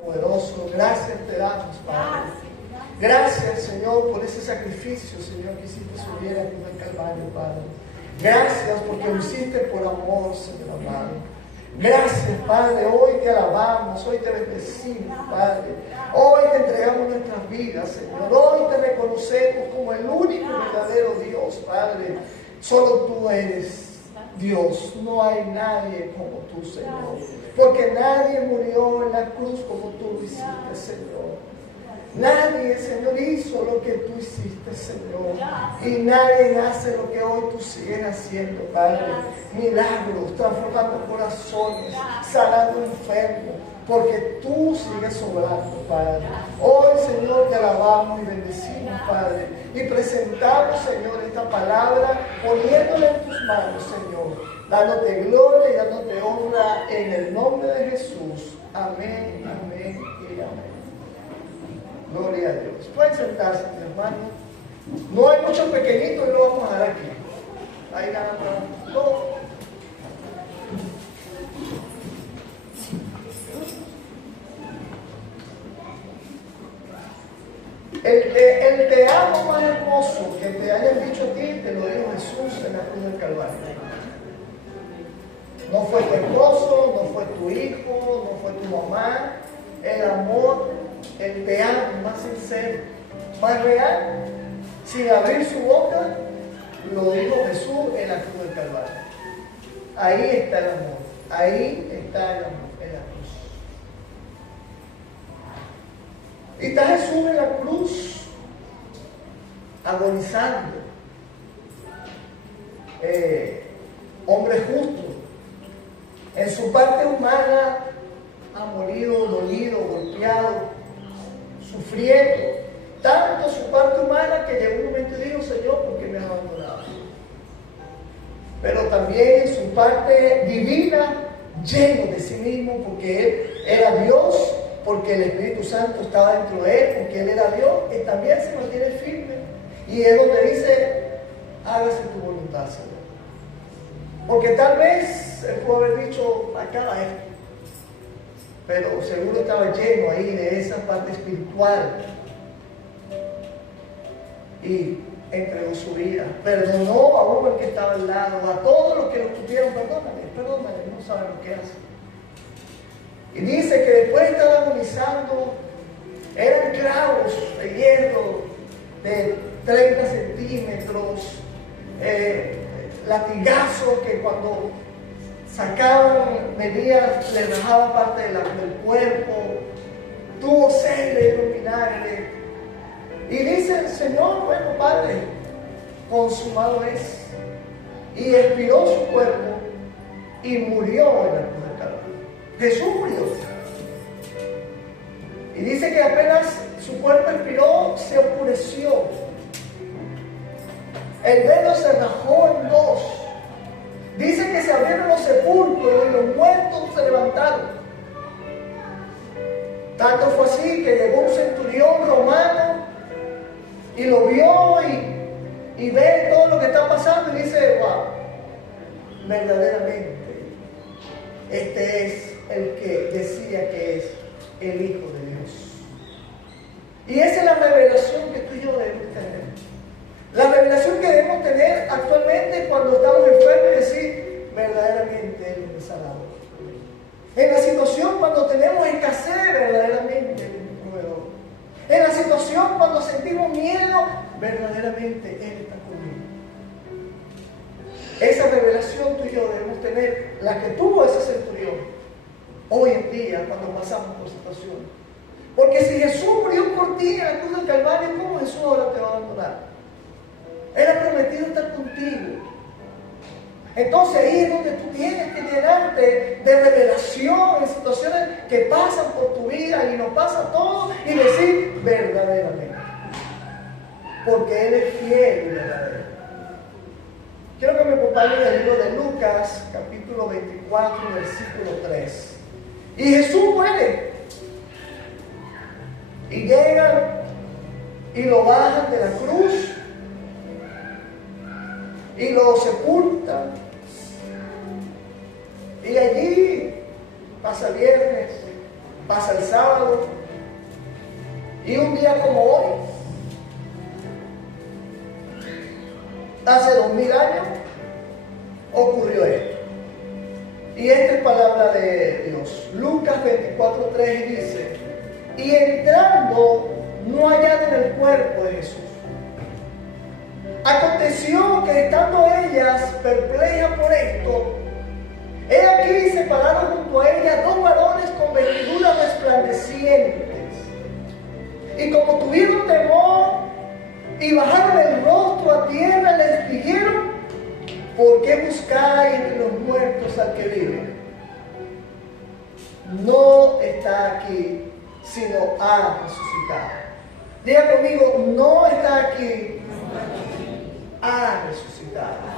Poderoso, gracias te damos, Padre. Gracias, Señor, por ese sacrificio, Señor, que hiciste subir a cruz del Calvario, Padre. Gracias porque lo hiciste por amor, Señor amado. Gracias, Padre. Hoy te alabamos, hoy te bendecimos, Padre. Hoy te entregamos nuestras vidas, Señor. Hoy te reconocemos como el único verdadero Dios, Padre. Solo tú eres Dios, no hay nadie como tú, Señor, porque nadie murió en la cruz como tú lo hiciste, Señor. Nadie, Señor, hizo lo que tú hiciste, Señor, y nadie hace lo que hoy tú sigues haciendo, Padre. Milagros, transformando corazones, sanando enfermos, porque tú sigues obrando, Padre. Hoy, Señor, te alabamos y bendecimos, Padre, y presentamos, Señor, esta palabra, poniéndola en tus manos, Señor, dándote gloria y dándote honra en el nombre de Jesús. Amén, amén y amén. Gloria a Dios. Pueden sentarse, mi hermano. No hay muchos pequeñitos y lo vamos a dar aquí. Ahí nada más. No. El te amo más hermoso que te hayan dicho a ti, te lo dijo Jesús en la cruz del Calvario. No fue tu esposo, no fue tu hijo, no fue tu mamá. El amor, el te amo más sincero, más real, sin abrir su boca, lo dijo Jesús en la cruz del Calvario. Ahí está el amor, ahí está el amor, en la cruz. Y está Jesús en la cruz, agonizando, hombre justo, en su parte humana ha morido, dolido, golpeado, sufriendo, tanto su parte humana que llegó un momento y dijo: Señor, ¿por qué me has abandonado? Pero también en su parte divina, lleno de sí mismo, porque Él era Dios, porque el Espíritu Santo estaba dentro de Él, porque Él era Dios, y también se mantiene firme. Y es donde dice: hágase tu voluntad, Señor. Porque tal vez Él pudo haber dicho: acaba esto. Pero seguro estaba lleno ahí de esa parte espiritual. Y entregó su vida. Perdonó a uno el que estaba al lado, a todos los que lo tuvieron. Perdónale, no saben lo que hace. Y dice que después de estar agonizando, eran clavos de hierro de 30 centímetros, latigazos que cuando sacaban, medían, le rajaban parte del cuerpo, tuvo sed de vinagre. Y dice el Señor: bueno, Padre, consumado es. Y expiró su cuerpo y murió en la cruz del Calvario. Jesús murió. Y dice que apenas su cuerpo expiró, se oscureció. El velo se rajó en dos. Dice que se abrieron los sepulcros y los muertos se levantaron. Tanto fue así que llegó un centurión romano y lo vio y ve todo lo que está pasando y dice: wow, verdaderamente este es el que decía que es el Hijo de Dios. Y esa es la revelación que tú y yo debemos tener. La revelación que debemos tener actualmente cuando estamos enfermos es decir: verdaderamente Él es mi Salvador. En la situación cuando tenemos escasez, verdaderamente Él es mi proveedor. En la situación cuando sentimos miedo, verdaderamente Él está conmigo. Esa revelación tú y yo debemos tener, la que tuvo ese centurión hoy en día cuando pasamos por situaciones. Porque si Jesús murió por ti en la cruz del Calvario, ¿cómo Jesús ahora te va a abandonar? Él ha prometido estar contigo. Entonces ahí es donde tú tienes que llenarte de revelación en situaciones que pasan por tu vida y nos pasa todo y decir: verdaderamente, porque Él es fiel y verdadero. Quiero que me acompañen en el libro de Lucas, capítulo 24, versículo 3. Y Jesús muere. Y llegan y lo bajan de la cruz y lo sepultan. Y allí pasa viernes, pasa el sábado, y un día como hoy, hace 2000 años, ocurrió esto. Y esta es palabra de Dios. Lucas 24:3 dice: y entrando no hallaron el cuerpo de Jesús. Aconteció que estando ellas perplejas por esto, he aquí se pararon junto a ellas dos varones con vestiduras resplandecientes. Y como tuvieron temor y bajaron el rostro a tierra, les dijeron: ¿por qué buscáis entre los muertos al que vive? No está aquí, sino ha resucitado. Diga conmigo: no está aquí, ha resucitado.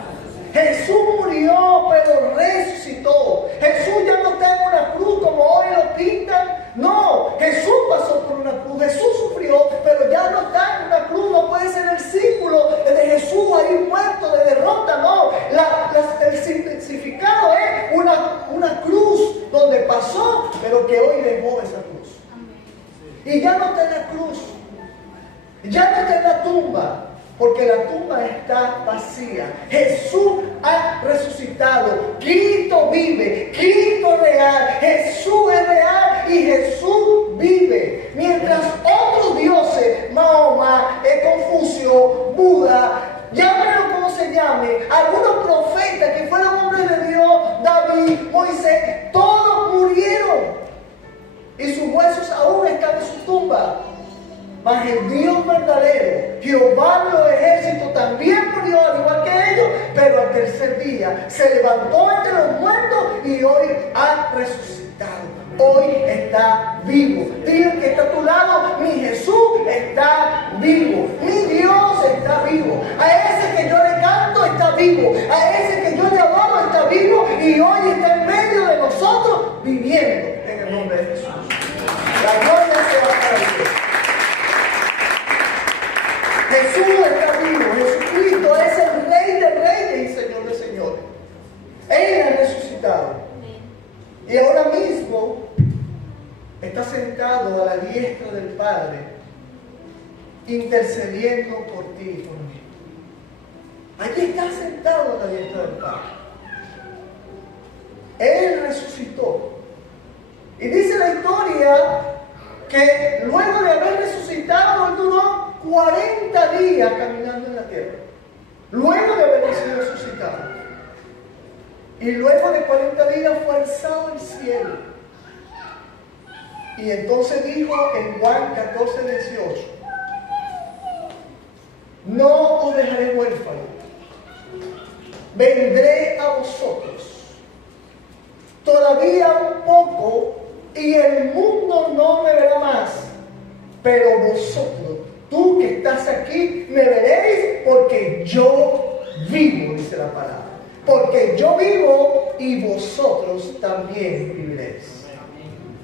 Jesús murió, pero resucitó. Jesús ya no está en una cruz como hoy lo pintan. No, Jesús pasó por una cruz. Jesús sufrió, pero ya no está en una cruz. No puede ser el símbolo de Jesús ahí muerto, de derrota. No, el significado es una cruz donde pasó, pero que hoy dejó esa cruz. Y ya no está en la cruz. Ya no está en la tumba. Porque la tumba está vacía. Jesús ha resucitado. Cristo vive. Cristo es real. Jesús es real y Jesús vive. Mientras otros dioses, Mahoma, Confucio, Buda, llámenlo como se llame, algunos profetas que fueron hombres de Dios, David, Moisés, todos murieron. Y sus huesos aún están en su tumba. Mas el Dios verdadero, Jehová de los ejércitos, también murió al igual que ellos, pero al tercer día se levantó entre los muertos y hoy ha resucitado. Hoy está vivo. Dile que está a tu lado: mi Jesús está vivo. Mi Dios está vivo. A ese que yo le canto está vivo. A ese que yo le adoro está vivo. Y hoy está en medio de nosotros viviendo en el nombre de Jesús. La gloria sea para Dios. Jesús está vivo. Jesucristo es el Rey de reyes y Señor de señores. Él ha resucitado. Y ahora mismo está sentado a la diestra del Padre, intercediendo por ti y por mí. Allí está sentado a la diestra del Padre. Él resucitó. Y dice la historia que luego de haber resucitado, él duró 40 días caminando en la tierra. Luego de haber sido resucitado. Y luego de 40 días fue alzado al cielo. Y entonces dijo en Juan 14:18: no os dejaré huérfanos, vendré a vosotros. Todavía un poco y el mundo no me verá más, pero vosotros, tú que estás aquí, me veréis, porque yo vivo, dice la palabra. Porque yo vivo y vosotros también viviréis.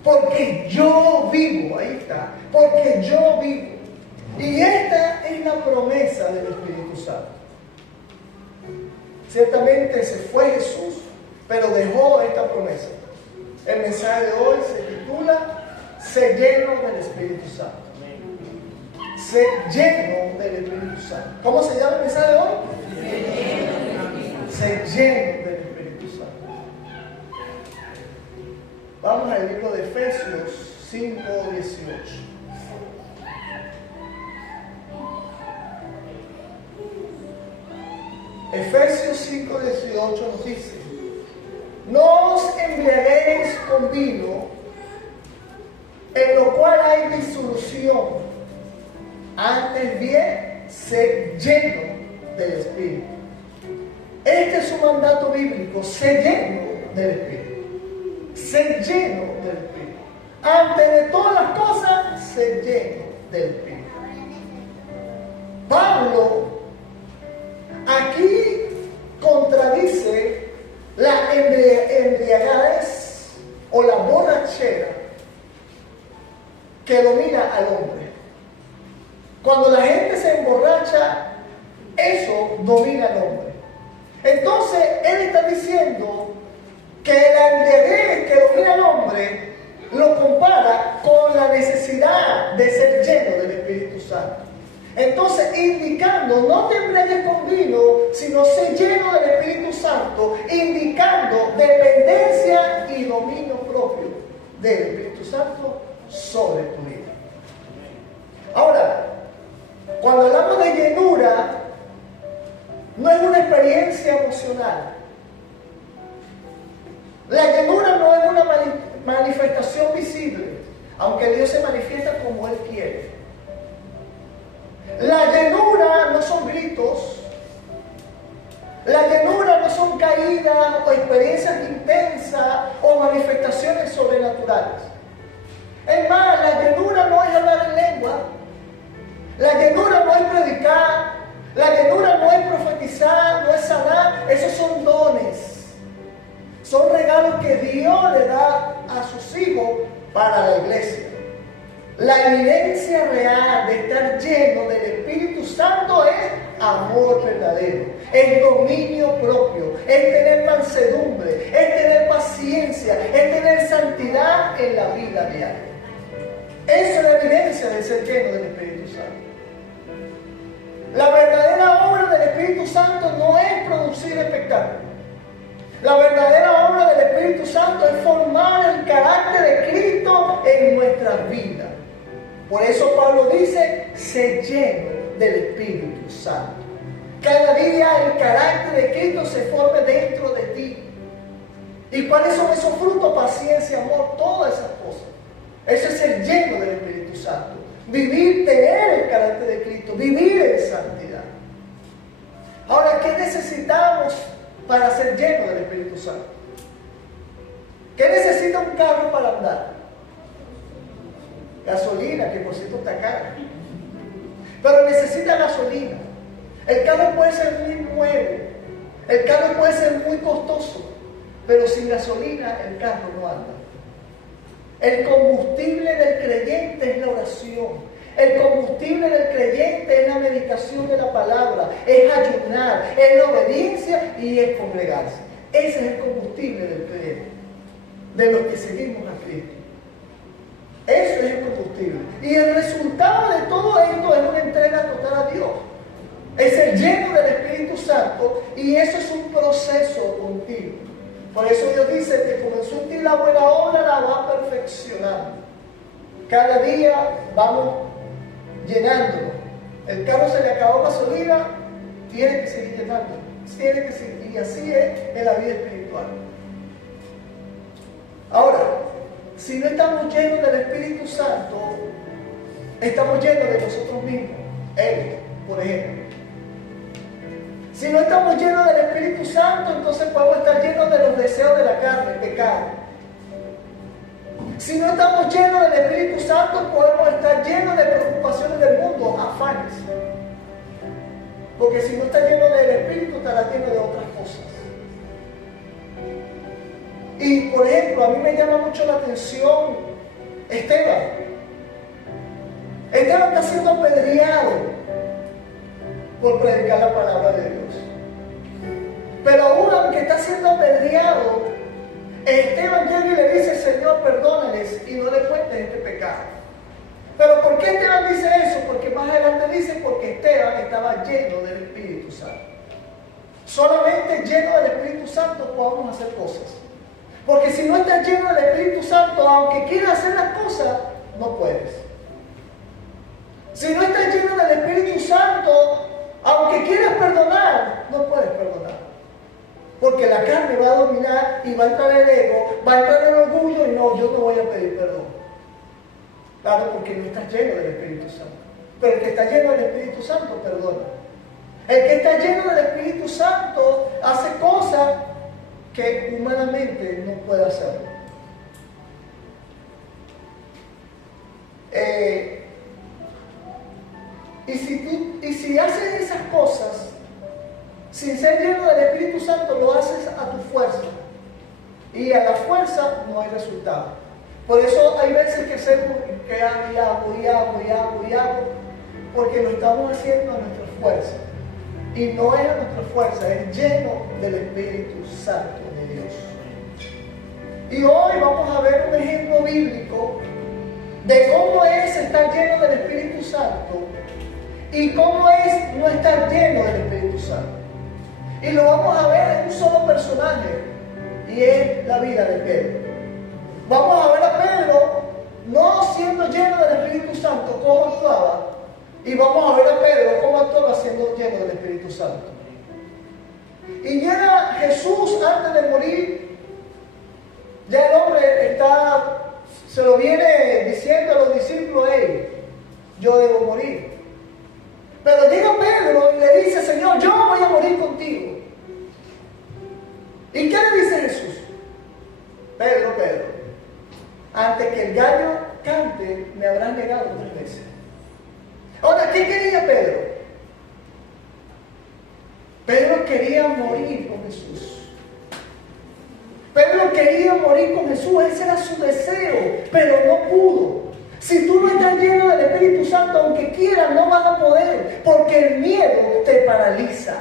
Porque yo vivo, ahí está. Porque yo vivo. Y esta es la promesa del Espíritu Santo. Ciertamente se fue Jesús, pero dejó esta promesa. El mensaje de hoy se titula: sé lleno del Espíritu Santo. Sé lleno del Espíritu Santo. ¿Cómo se llama el mensaje de hoy? Sé lleno del Espíritu Santo. Vamos al libro de Efesios 5:18. Efesios 5:18 nos dice: no os embriaguéis con vino, en lo cual hay disolución, antes bien sed lleno del Espíritu. Este es un mandato bíblico: sed lleno del Espíritu. Sed lleno del Espíritu. Antes de todas las cosas, sed lleno del Espíritu. Pablo aquí contradice la embriaguez o la borrachera que domina al hombre. Cuando la gente se emborracha, eso domina al hombre. Entonces, él está diciendo que la embriaguez que domina al hombre lo compara la necesidad de ser lleno del Espíritu Santo. Entonces, indicando, no te embriagues con vino, sino sé lleno del Espíritu Santo, indicando dependencia y dominio propio del Espíritu Santo sobre tu vida. Ahora, cuando hablamos de llenura, no es una experiencia emocional. La llenura no es una manifestación visible, aunque Dios se manifiesta como Él quiere. La llenura no son gritos, la llenura no son caídas o experiencias intensas o manifestaciones sobrenaturales. Es más, la llenura no es hablar en lengua, la llenura no es predicar, la llenura no es profetizar, no es sanar. Esos son dones, son regalos que Dios le da a sus hijos para la iglesia. La evidencia real de estar lleno del Espíritu Santo es amor verdadero, es dominio propio, es tener mansedumbre, es tener paciencia, es tener santidad en la vida diaria. Esa es la evidencia de ser lleno del Espíritu Santo. La verdadera obra del Espíritu Santo no es producir espectáculos. La verdadera obra del Espíritu Santo es formar el carácter de Cristo en nuestras vidas. Por eso Pablo dice, sé lleno del Espíritu Santo. Cada día el carácter de Cristo se forme dentro de ti. ¿Y cuáles son esos frutos? Paciencia, amor, todas esas cosas. Eso es ser lleno del Espíritu Santo. Vivir, tener el carácter de Cristo, vivir en santidad. Ahora, ¿qué necesitamos para ser lleno del Espíritu Santo? ¿Qué necesita un carro para andar? Gasolina, que por cierto está cara. Pero necesita gasolina. El carro puede ser muy nuevo, el carro puede ser muy costoso, pero sin gasolina el carro no anda. El combustible del creyente es la oración. El combustible del creyente es la meditación de la palabra, es ayunar, es la obediencia y es congregarse. Ese es el combustible del creyente, de los que seguimos a Cristo. Eso es el combustible. Y el resultado de todo esto es una entrega total a Dios. Es el lleno del Espíritu Santo y eso es un proceso continuo. Por eso Dios dice que comenzó en ti la buena obra, la va perfeccionando. Cada día vamos llenándolo. El carro se le acabó gasolina, tiene que seguir llenando. Tiene que seguir. Y así es en la vida espiritual. Ahora, si no estamos llenos del Espíritu Santo, estamos llenos de nosotros mismos. Él, por ejemplo. Si no estamos llenos del Espíritu Santo, entonces podemos estar llenos de los deseos de la carne, el pecado. Si no estamos llenos del Espíritu Santo, podemos estar llenos de preocupaciones del mundo, afanes. Porque si no está lleno del Espíritu, estará lleno de otras cosas. Y por ejemplo, a mí me llama mucho la atención Esteban. Esteban está siendo apedreado por predicar la palabra de Dios. Pero aún aunque está siendo apedreado, Esteban llega y le dice, Señor, perdónales y no le cuentes este pecado. Pero ¿por qué Esteban dice eso? Porque más adelante dice, porque Esteban estaba lleno del Espíritu Santo. Solamente lleno del Espíritu Santo podemos hacer cosas. Porque si no estás lleno del Espíritu Santo, aunque quieras hacer las cosas, no puedes. Si no estás lleno del Espíritu Santo, aunque quieras perdonar, no puedes perdonar. Porque la carne va a dominar y va a entrar el ego, va a entrar el orgullo y no, yo no voy a pedir perdón. Claro, porque no estás lleno del Espíritu Santo. Pero el que está lleno del Espíritu Santo perdona. El que está lleno del Espíritu Santo hace cosas que humanamente no puede hacer. Y si haces esas cosas sin ser lleno del Espíritu Santo, lo haces a tu fuerza. Y a la fuerza no hay resultado. Por eso hay veces que hacemos que hago, porque lo estamos haciendo a nuestra fuerza. Y no es a nuestra fuerza, es lleno del Espíritu Santo de Dios. Y hoy vamos a ver un ejemplo bíblico de cómo estar lleno del Espíritu Santo y cómo es no estar lleno del Espíritu Santo. Y lo vamos a ver en un solo personaje, y es la vida de Pedro. Vamos a ver a Pedro no siendo lleno del Espíritu Santo, cómo actuaba, y vamos a ver a Pedro cómo actuaba siendo lleno del Espíritu Santo. Y llega Jesús antes de morir. Ya el hombre se lo viene diciendo a los discípulos: hey, yo debo morir. Pero llega Pedro y le dice: Señor, yo voy a morir contigo. ¿Y qué le dice Jesús? Pedro, antes que el gallo cante, me habrás negado 3 veces. Ahora, ¿qué quería Pedro? Pedro quería morir con Jesús. Pedro quería morir con Jesús, ese era su deseo, pero no pudo. Si tú no estás lleno del Espíritu Santo, aunque quieras, no vas a poder, porque el miedo te paraliza.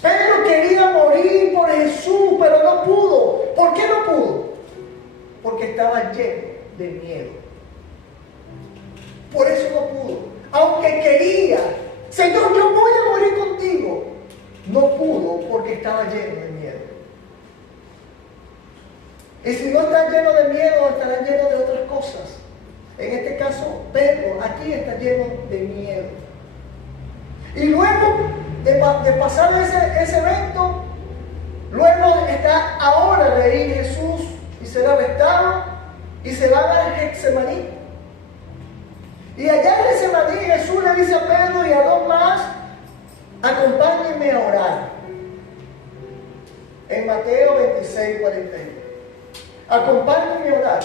Pedro quería morir por Jesús, pero no pudo. ¿Por qué no pudo? Porque estaba lleno de miedo. Por eso no pudo. Aunque quería, Señor, yo voy a morir contigo, no pudo porque estaba lleno de miedo. Y si no estás lleno de miedo, estarás lleno de otras cosas. En este caso, Pedro aquí está lleno de miedo. Y luego de pasar ese evento, luego está ahora de ir Jesús y ser arrestado y se van a Getsemaní. Y allá en Getsemaní Jesús le dice a Pedro y a 2 más: acompáñenme a orar. En Mateo 26, 41. Acompáñenme a orar.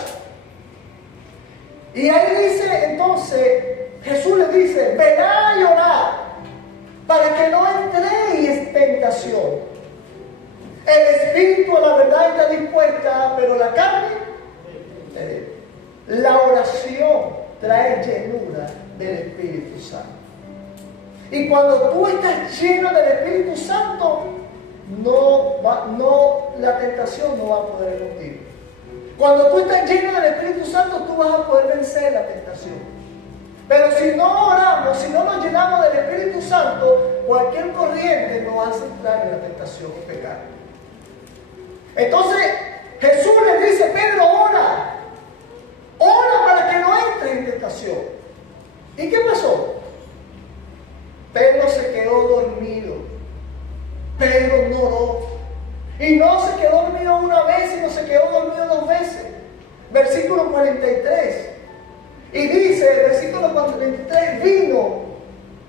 Y ahí dice entonces, Jesús le dice: velad y orad, para que no entréis en tentación. El espíritu a la verdad está dispuesta, pero la carne es débil. La oración trae llenura del Espíritu Santo. Y cuando tú estás lleno del Espíritu Santo, la tentación no va a poder contigo. Cuando tú estás lleno del Espíritu Santo, tú vas a poder vencer la tentación. Pero si no oramos, si no nos llenamos del Espíritu Santo, cualquier corriente nos hace entrar en la tentación y pecar. Entonces Jesús le dice: Pedro, ora para que no entres en tentación. ¿Y qué pasó? Pedro se quedó dormido. Pedro no oró. Y no se quedó dormido una vez, sino se quedó dormido 2 veces. Versículo 43. Y dice, versículo 43, vino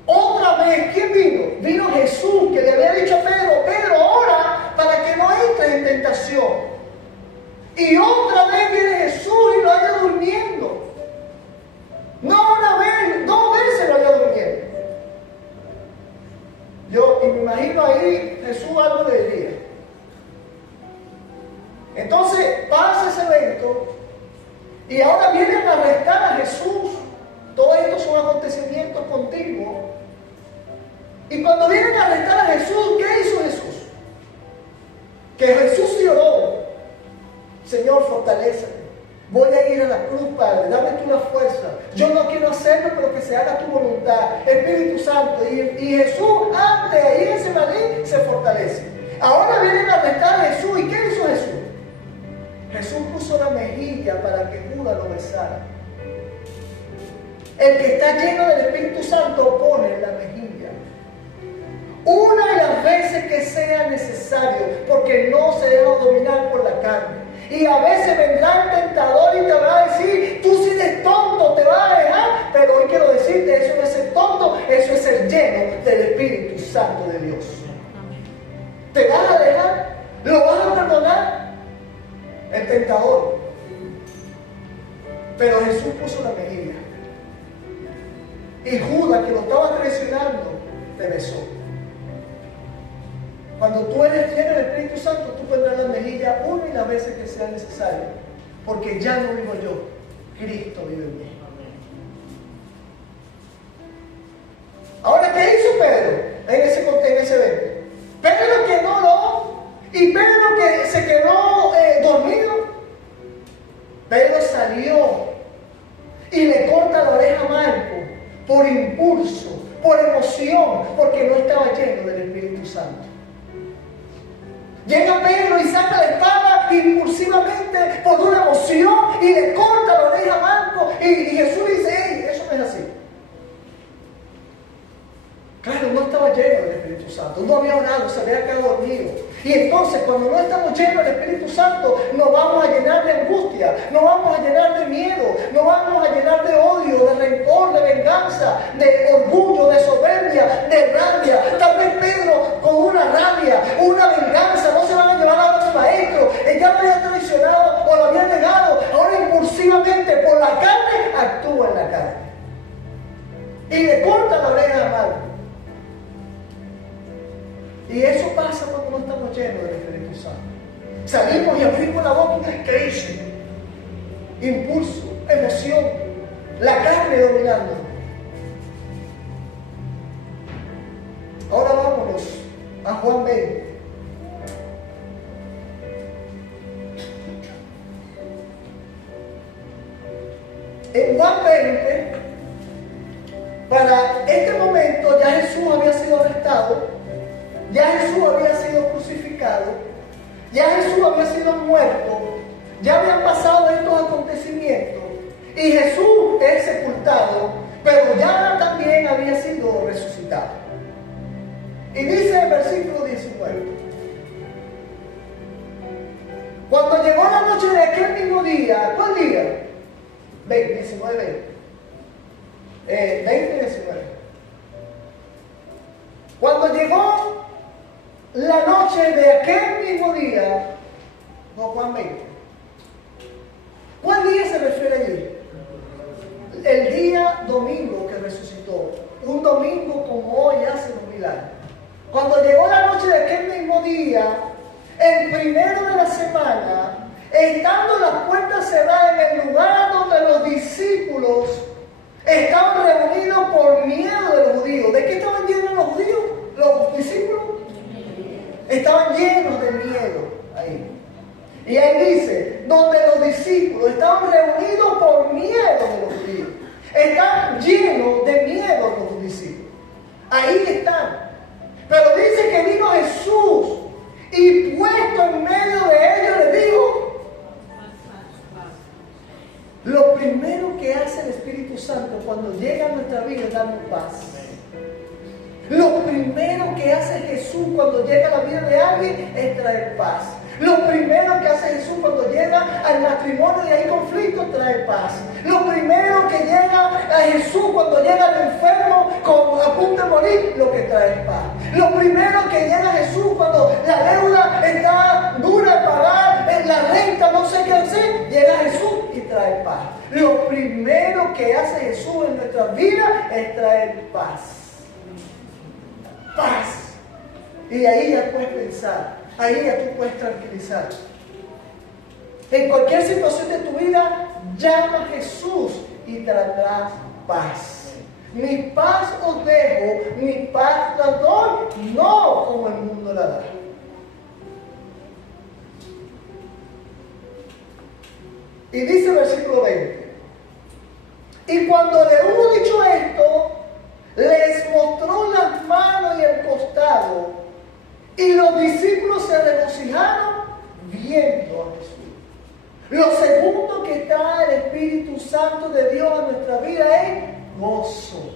otra vez. ¿Quién vino? Vino Jesús, que le había dicho a Pedro: Pedro, ora para que no entres en tentación. Y otra vez viene Jesús y lo halla durmiendo. No una vez, 2 veces lo halla durmiendo. Y me imagino ahí Jesús algo le diría. Entonces pasa ese evento y ahora vienen a arrestar a Jesús. Todos estos son acontecimientos continuos. Y cuando vienen a arrestar a Jesús, ¿qué hizo Jesús? Que Jesús sí oró: Señor, fortalézame. Voy a ir a la cruz, Padre, dame tú la fuerza. Yo no quiero hacerlo, pero que se haga tu voluntad, Espíritu Santo. Y Jesús, antes de ir a Getsemaní, se fortalece. Ahora vienen a arrestar a Jesús. ¿Y qué hizo Jesús? Jesús puso la mejilla para que Judas lo besara. El que está lleno del Espíritu Santo pone la mejilla. Una de las veces que sea necesario, porque no se deja dominar por la carne. Y a veces vendrá el tentador y te va a decir: tú si eres tonto, te vas a dejar. Pero hoy quiero decirte, eso no es ser tonto, eso es ser lleno del Espíritu Santo de Dios. ¿Te vas a dejar? ¿Lo vas a perdonar? El tentador. Pero Jesús puso la mejilla. Y Judas, que lo estaba traicionando, te besó. Cuando tú eres lleno del Espíritu Santo, tú pondrás la mejilla una y las veces que sea necesario. Porque ya no vivo yo, Cristo vive en mí. Ahora, ¿qué hizo Pedro en ese evento? Pedro que no oró y Pedro que se quedó dormido. Pedro salió y le corta la oreja a Marco por impulso, por emoción, porque no estaba lleno del Espíritu Santo. Llega Pedro y saca la espada impulsivamente por una emoción y le corta la oreja a Marco y Jesús dice, hey, eso no es así. Claro, no estaba lleno del Espíritu Santo, no había orado, se había quedado dormido. Y entonces cuando no estamos llenos del Espíritu Santo, nos vamos a llenar de angustia, nos vamos a llenar de miedo, nos vamos a llenar de odio, de rencor, de venganza, de orgullo, de soberbia, de rabia. Tal vez Pedro con una rabia, una venganza, no se van a llevar a su maestro, él ya lo había traicionado o lo había negado, ahora impulsivamente por la carne, actúa en la carne. Y le corta la oreja a Marco. Y eso pasa cuando no estamos llenos del Espíritu Santo. Salimos y abrimos la boca, ¿qué hice? Impulso, emoción, la carne dominando. Ahora vámonos a Juan 20. En Juan 20, para este momento ya Jesús había sido arrestado. Ya Jesús había sido crucificado, ya Jesús había sido muerto, ya habían pasado estos acontecimientos y Jesús es sepultado, pero ya también había sido resucitado. Y dice el versículo 19, cuando llegó la noche de aquel mismo día, ¿cuál día? 19. Cuando llegó la noche de aquel mismo día, no Juan 20. ¿Cuál día se refiere allí? El día domingo que resucitó. Un domingo como hoy hace 2000 años. Cuando llegó la noche de aquel mismo día, el primero de la semana, estando las puertas cerradas en el lugar donde los discípulos estaban reunidos por miedo de los judíos. ¿De qué estaban llenos los judíos? Los discípulos estaban llenos de miedo ahí. Y ahí dice, donde los discípulos estaban reunidos por miedo de los judíos. Están llenos de miedo los discípulos. Ahí están. Pero dice que vino Jesús y puesto en medio de ellos le dijo, lo primero que hace el Espíritu Santo cuando llega a nuestra vida es darnos paz. Lo primero que hace Jesús cuando llega a la vida de alguien es traer paz. Lo primero que hace Jesús cuando llega al matrimonio y hay conflicto, trae paz. Lo primero que llega a Jesús cuando llega al enfermo a punto de morir, lo que trae es paz. Lo primero que llega a Jesús cuando la deuda está dura de pagar, en la renta, no sé qué hacer, llega Jesús y trae paz. Lo primero que hace Jesús en nuestra vida es traer paz. Paz. Y ahí ya puedes pensar, ahí ya tú puedes tranquilizar. En cualquier situación de tu vida, llama a Jesús y traerás paz. Mi paz os dejo, mi paz la doy, no como el mundo la da. Y dice el versículo 20, y cuando le hubo dicho esto, les mostró las manos y el costado, y los discípulos se regocijaron viendo a Jesús. Lo segundo que está el Espíritu Santo de Dios en nuestra vida es gozo.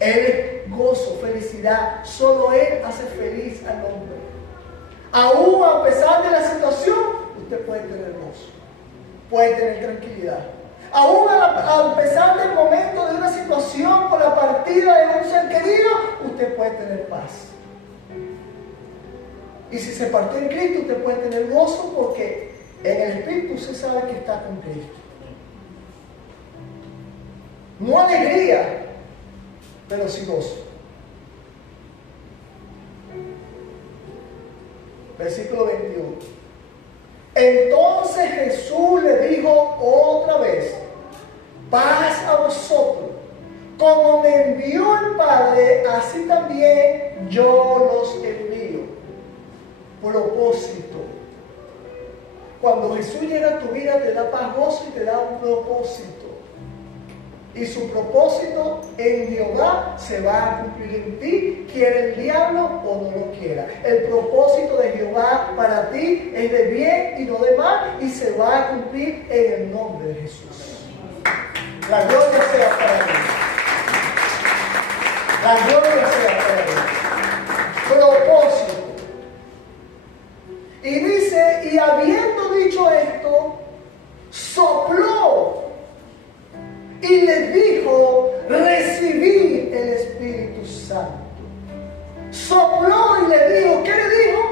Él es gozo, felicidad. Solo Él hace feliz al hombre. Aún a pesar de la situación, usted puede tener gozo, puede tener tranquilidad. Aún a pesar del momento de una situación por la partida de un ser querido, usted puede tener paz. Y si se partió en Cristo, usted puede tener gozo porque en el Espíritu usted sabe que está con Cristo. No alegría, pero sí gozo. Versículo 21. Entonces Jesús le dijo otra vez, paz a vosotros. Como me envió el Padre, así también yo los envío. Propósito. Cuando Jesús llega a tu vida, te da paz, gozo y te da un propósito. Y su propósito en Jehová se va a cumplir en ti, quiera el diablo o no lo quiera. El propósito de Jehová para ti es de bien y no de mal, y se va a cumplir en el nombre de Jesús. La gloria sea para Dios. La gloria sea para Dios. Propósito. Y dice, y habiendo dicho esto, sopló y les dijo, recibid el Espíritu Santo. Sopló y le dijo, ¿qué le dijo?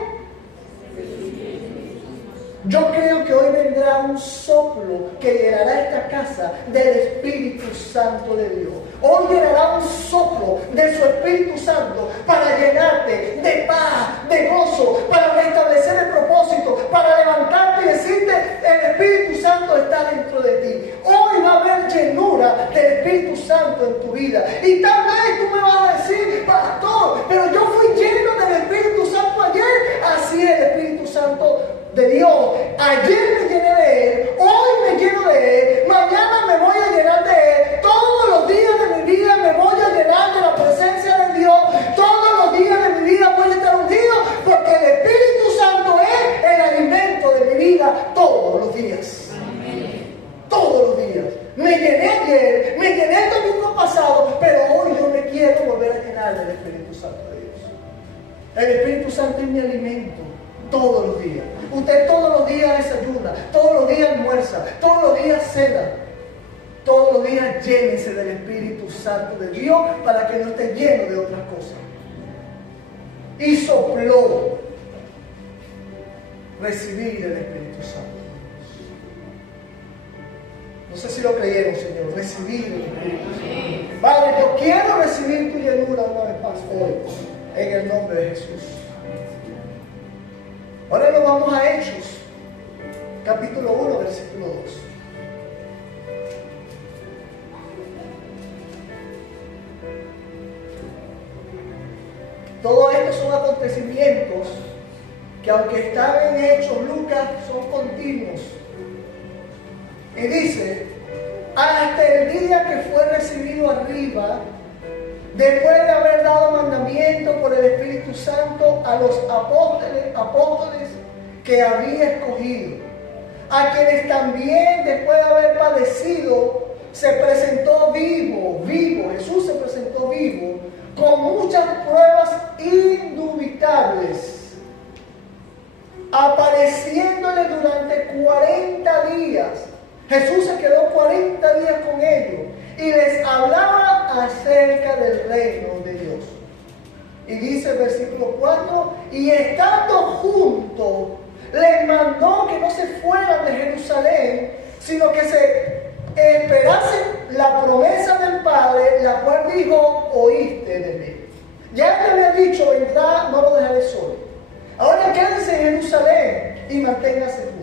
Yo creo que hoy vendrá un soplo que llenará esta casa del Espíritu Santo de Dios. Hoy llenará un soplo de su Espíritu Santo para llenarte de paz, de gozo, para restablecer el propósito, para levantarte y decirte, el Espíritu Santo está dentro de ti. Hoy va a haber llenura del Espíritu Santo en tu vida. Y tal vez tú me vas a decir, pastor, pero yo fui lleno del Espíritu Santo ayer. Así es, el Espíritu Santo de Dios. Ayer me llené de Él, hoy me lleno de Él, mañana me voy a llenar de Él. Todos los días de mi vida me voy a llenar de la presencia de Dios. Todos los días de mi vida voy a estar ungido, porque el Espíritu Santo es el alimento de mi vida todos los días. Todos los días. Me llené ayer, me llené el domingo pasado, pero hoy yo me quiero volver a llenar del Espíritu Santo de Dios. El Espíritu Santo es mi alimento. Todos los días. Usted todos los días desayuna, todos los días almuerza, todos los días cena. Todos los días llénese del Espíritu Santo de Dios para que no esté lleno de otras cosas. Y sopló. Recibir el Espíritu Santo. No sé si lo creyeron, Señor. Recibir el Espíritu Santo. Padre, yo quiero recibir tu llenura una vez más hoy, en el nombre de Jesús. Ahora nos vamos a Hechos, capítulo 1, versículo 2. Todos estos son acontecimientos que, aunque están en Hechos, Lucas, son continuos. Y dice, hasta el día que fue recibido arriba, después de haber dado mandamiento por el Espíritu Santo a los apóstoles que había escogido, a quienes también después de haber padecido se presentó vivo, Jesús se presentó vivo, con muchas pruebas indubitables, apareciéndole durante 40 días. Jesús se quedó 40 días con ellos y les hablaba acerca del reino de Dios. Y dice el versículo 4, y estando juntos, les mandó que no se fueran de Jerusalén, sino que se esperasen la promesa del Padre, la cual dijo, oíste de mí. Ya te había dicho, vendrá, no lo dejaré solo. Ahora quédense en Jerusalén y manténganse juntos.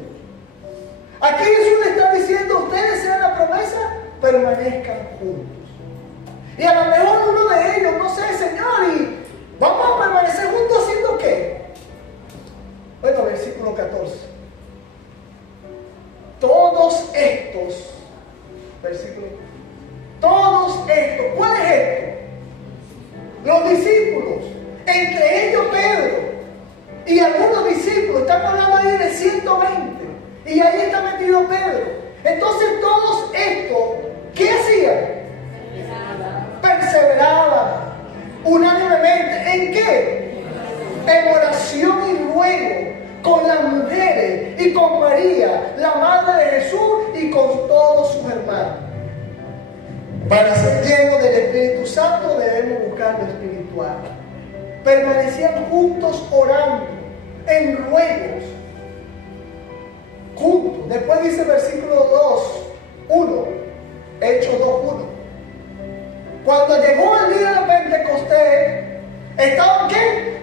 Aquí Jesús le está diciendo, ustedes sean la promesa, permanezcan juntos. Y a lo mejor uno de ellos, no sé, Señor, y vamos a permanecer juntos haciendo qué. Bueno, versículo 14. Todos estos, versículo, todos estos, ¿cuál es esto? Los discípulos, entre ellos Pedro y algunos discípulos, estamos hablando ahí de 120, y ahí está metido Pedro. Entonces todos estos, ¿qué hacían? Perseveraban unánimemente. ¿En qué? En oración y ruego con las mujeres y con María, la madre de Jesús, y con todos sus hermanos. Para ser llenos del Espíritu Santo debemos buscar lo espiritual. Permanecían juntos orando, en ruegos, juntos. Después dice el versículo 1, Hechos 2:1. Cuando llegó el día de Pentecostés, ¿estaban qué?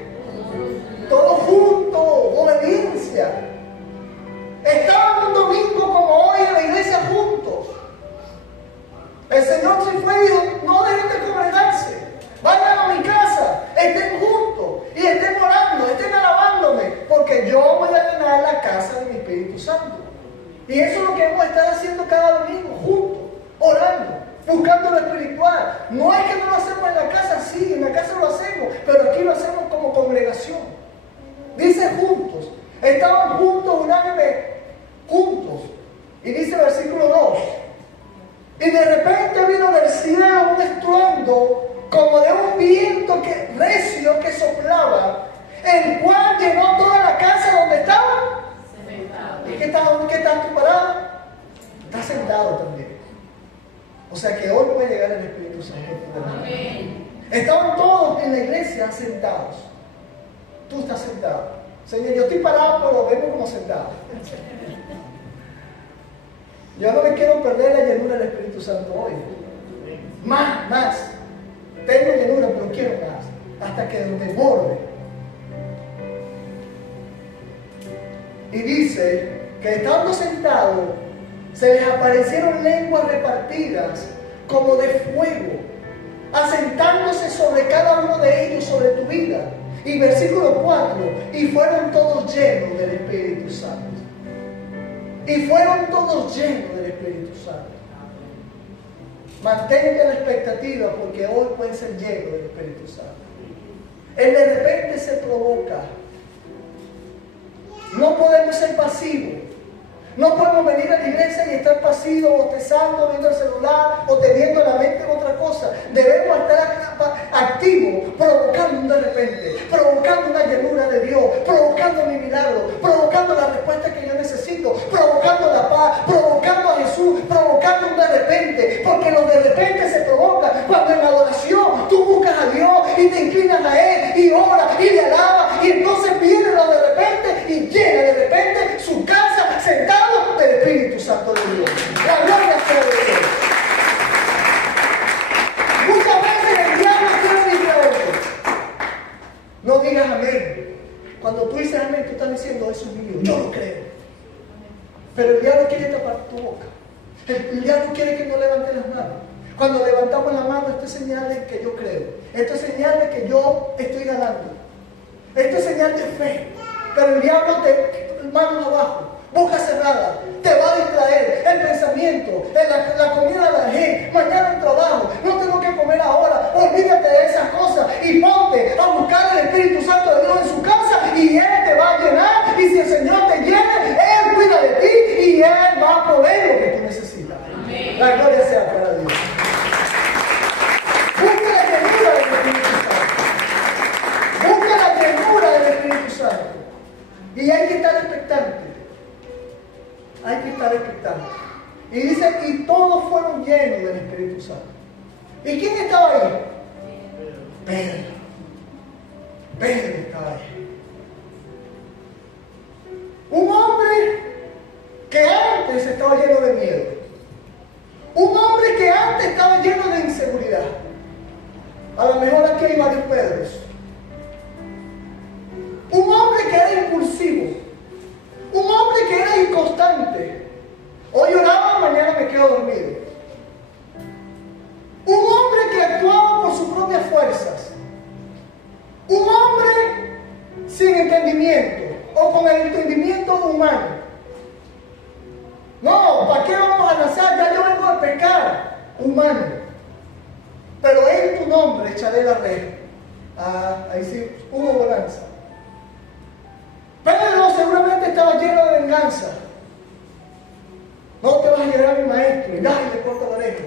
Todos juntos, obediencia. Estaban un domingo como hoy en la iglesia juntos. El Señor se fue y dijo, no dejen de congregarse, vayan a mi casa, estén juntos y estén orando, estén alabándome, porque yo voy a llenar la casa de mi Espíritu Santo. estar haciendo cada domingo juntos, orando, buscando lo espiritual. No es que no lo hacemos en la casa, sí, en la casa lo hacemos, pero aquí lo hacemos como congregación. Dice juntos, estaban juntos, unánime, juntos. Y dice el versículo 2, y de repente vino del cielo un estruendo como de un viento recio que soplaba, el cual llenó toda la casa donde estaban. ¿Y qué estás tú parado? Estás sentado también. O sea que hoy puede llegar el Espíritu Santo. Amén. Estaban todos en la iglesia sentados. Tú estás sentado. Señor, yo estoy parado, pero vengo como sentado. Yo no me quiero perder la llenura del Espíritu Santo hoy. Más. Tengo llenura, pero quiero más. Hasta que desborde. Y dice que estando sentados, se les aparecieron lenguas repartidas como de fuego, asentándose sobre cada uno de ellos, sobre tu vida. Y versículo 4, y fueron todos llenos del Espíritu Santo. Y fueron todos llenos del Espíritu Santo. Mantente la expectativa porque hoy pueden ser llenos del Espíritu Santo. El de repente se provoca. No podemos ser pasivos. No podemos venir a la iglesia y estar pasivos, bostezando, viendo el celular o teniendo la mente en otra cosa. Debemos estar activos, provocando un de repente, provocando una llenura de Dios, provocando mi milagro, provocando la respuesta que yo necesito, provocando la paz, provocando a Jesús, provocando un de repente, porque los de repente se provocan cuando en la adoración tú buscas a Dios y te inclinas a Él y oras y le alabas, y entonces viene lo de repente y llena de repente su casa sentado del Espíritu Santo de Dios. La gloria sea de Dios. Muchas veces el diablo quiere diferente. No digas amén. Cuando tú dices amén, tú estás diciendo eso es mío. Yo lo creo. Pero el diablo quiere tapar tu boca. El diablo quiere que no levantes las manos. Cuando levantamos las manos, esto es señal de que yo creo. Esto es señal de que yo estoy ganando. Esto es señal de fe. Pero el diablo te manos abajo. Boca cerrada, te va a distraer el pensamiento, la comida la dejé, mañana el trabajo, no tengo que comer ahora, olvídate de esas cosas y ponte a buscar el Espíritu Santo de Dios en su casa y Él te va a llenar, y si el Señor te llena, Él cuida de ti y Él va a proveer lo que tú necesitas. Amén. La gloria sea para Dios. Busca la llenura del Espíritu Santo. Busca la llenura del Espíritu Santo. Y hay que estar expectante. Hay que estar expectante. Y dice, y todos fueron llenos del Espíritu Santo. ¿Y quién estaba ahí? Pedro. Pedro estaba ahí. Un hombre que antes estaba lleno de miedo. Un hombre que antes estaba lleno de inseguridad. A lo mejor aquí hay varios Pedros. Un hombre que era impulsivo. Un hombre que era inconstante. Hoy oraba, mañana me quedo dormido. Un hombre que actuaba por sus propias fuerzas. Un hombre sin entendimiento o con el entendimiento humano. No, ¿para qué vamos a lanzar? Ya yo vengo a pecar. Humano. Pero en tu nombre echaré la red. Ahí sí hubo bonanza. Pedro seguramente estaba lleno de venganza. No te vas a llegar a mi maestro y le corta la oreja.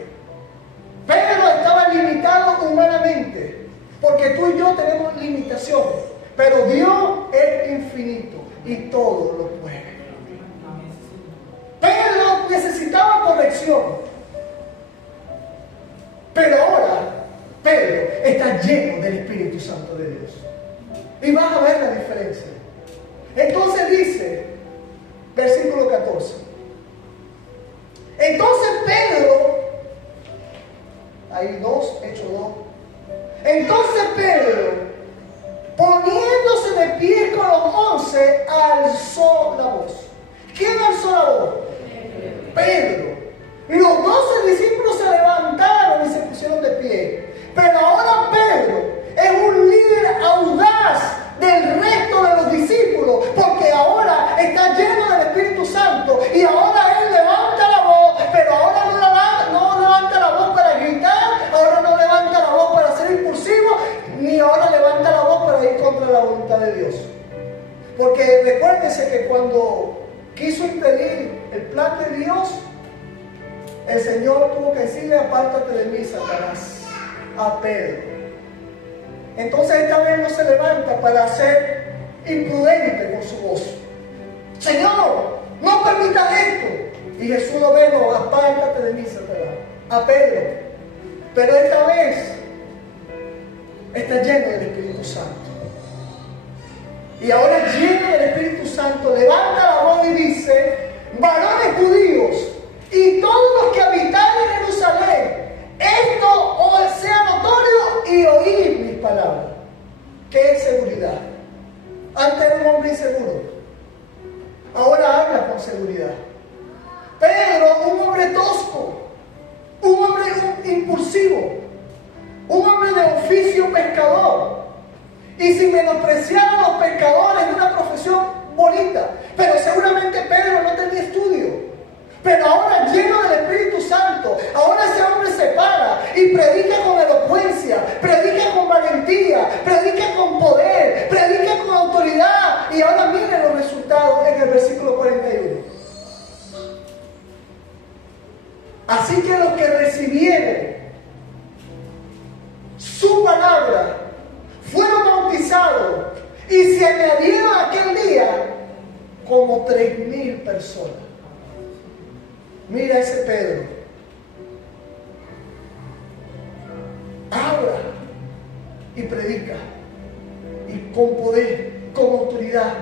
Pedro estaba limitado humanamente, porque tú y yo tenemos limitaciones, pero Dios es infinito y todo lo puede. Pedro necesitaba corrección, pero ahora Pedro está lleno del Espíritu Santo de Dios y vas a ver la diferencia. Entonces dice, versículo 14. Entonces Pedro, hay dos, Hechos 2. Entonces Pedro, poniéndose de pie con los 11, alzó la voz. ¿Quién alzó la voz? Pedro. Los 12 discípulos se levantaron y se pusieron de pie. Pero ahora Pedro es un líder audaz del resto de los discípulos, porque ahora está lleno del Espíritu Santo y ahora él levanta la voz cuando quiso impedir el plan de Dios, el Señor tuvo que decirle: apártate de mí, Satanás, a Pedro. Entonces esta vez no se levanta para ser imprudente con su voz. Señor, no permitas esto. Y Jesús lo ve: no, apártate de mí, Satanás, a Pedro. Pero esta vez está lleno del Espíritu Santo. Y ahora, lleno del Espíritu Santo, levanta la voz y dice: varones judíos y todos los que habitan en Jerusalén, esto os sea notorio y oíd mis palabras. ¿Qué es seguridad? Antes era un hombre inseguro, ahora habla con seguridad. Pedro, un hombre tosco, un hombre impulsivo, un hombre de oficio pescador, y sin menospreciar a los pescadores, es una profesión bonita, pero seguramente Pedro no tenía estudio. Pero ahora, lleno del Espíritu Santo, ahora ese hombre se para y predica con elocuencia, predica con valentía, predica con poder, predica con autoridad. Y ahora miren los resultados en el versículo 41. Así que los que recibieron su palabra fueron bautizados y se añadieron aquel día como 3,000 personas. Mira ese Pedro. Habla y predica, y con poder, con autoridad.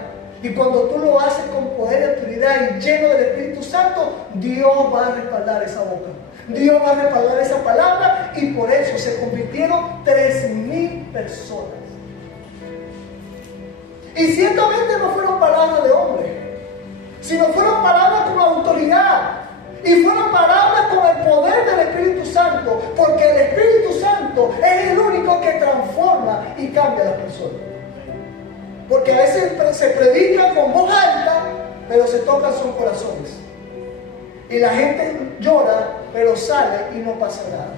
Y cuando tú lo haces con poder y autoridad y lleno del Espíritu Santo, Dios va a respaldar esa boca. Dios va a respaldar esa palabra, y por eso se convirtieron 3,000 personas. Y ciertamente no fueron palabras de hombre, sino fueron palabras con autoridad. Y fueron palabras con el poder del Espíritu Santo, porque el Espíritu Santo es el único que transforma y cambia a las personas. Porque a veces se predica con voz alta, pero se tocan sus corazones. Y la gente llora, pero sale y no pasa nada.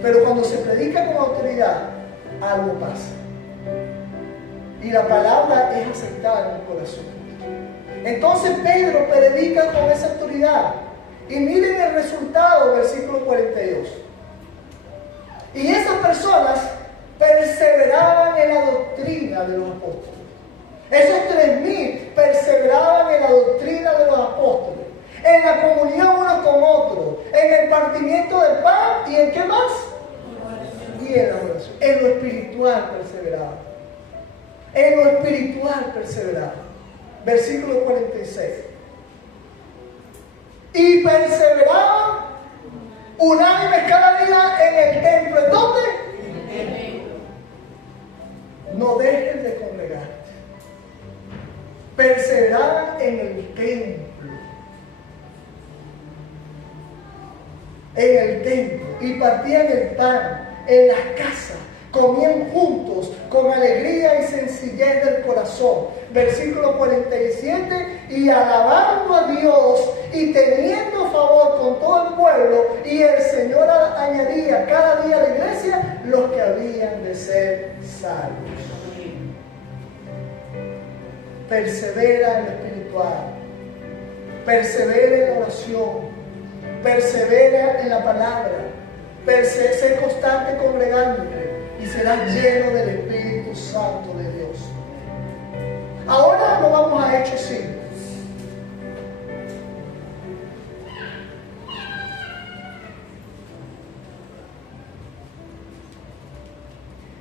Pero cuando se predica con autoridad, algo pasa. Y la palabra es aceptada en el corazón. Entonces Pedro predica con esa autoridad. Y miren el resultado, versículo 42. Y esas personas perseveraban en la doctrina de los apóstoles. Esos 3,000 perseveraban en la doctrina de los apóstoles, en la comunión uno con otro, en el partimiento del pan, y en qué más, y en la oración. En lo espiritual perseveraban. En lo espiritual perseveraban. Versículo 46. Y perseveraban unánimes cada día en el templo. ¿En dónde? En el templo. No dejen de congregarte. Perseveraban en el templo. En el templo. Y partían el pan en las casas. Comían juntos con alegría y sencillez del corazón. Versículo 47. Y alabando a Dios y teniendo favor con todo el pueblo, y el Señor añadía cada día a la iglesia los que habían de ser salvos. Persevera en lo espiritual, persevera en la oración, persevera en la palabra, sé constante congregándote, y serás lleno del Espíritu Santo de Dios. Ahora nos vamos a Hechos 5.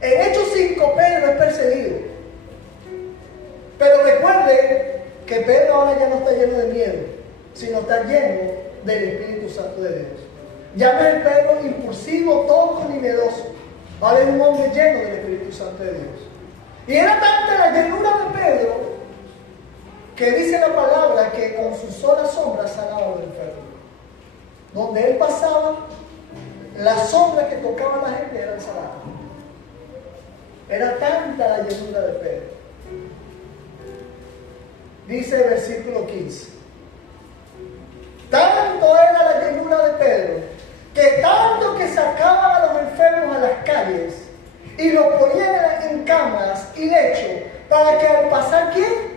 En Hechos 5 Pedro es perseguido. Pero recuerde que Pedro ahora ya no está lleno de miedo, sino está lleno del Espíritu Santo de Dios. Ya no es Pedro impulsivo, tosco ni miedoso. Ahora es un hombre lleno del Espíritu Santo de Dios. Y era tanta la llenura de Pedro que dice la palabra que con su sola sombra sanaba a los enfermos. Donde él pasaba, las sombras que tocaban a la gente eran sanadas. Era tanta la llenura de Pedro. Dice el versículo 15. Tanto era la llenura de Pedro, que tanto que sacaban a los enfermos a las calles y los ponían en camas y lechos, para que al pasar, ¿quién?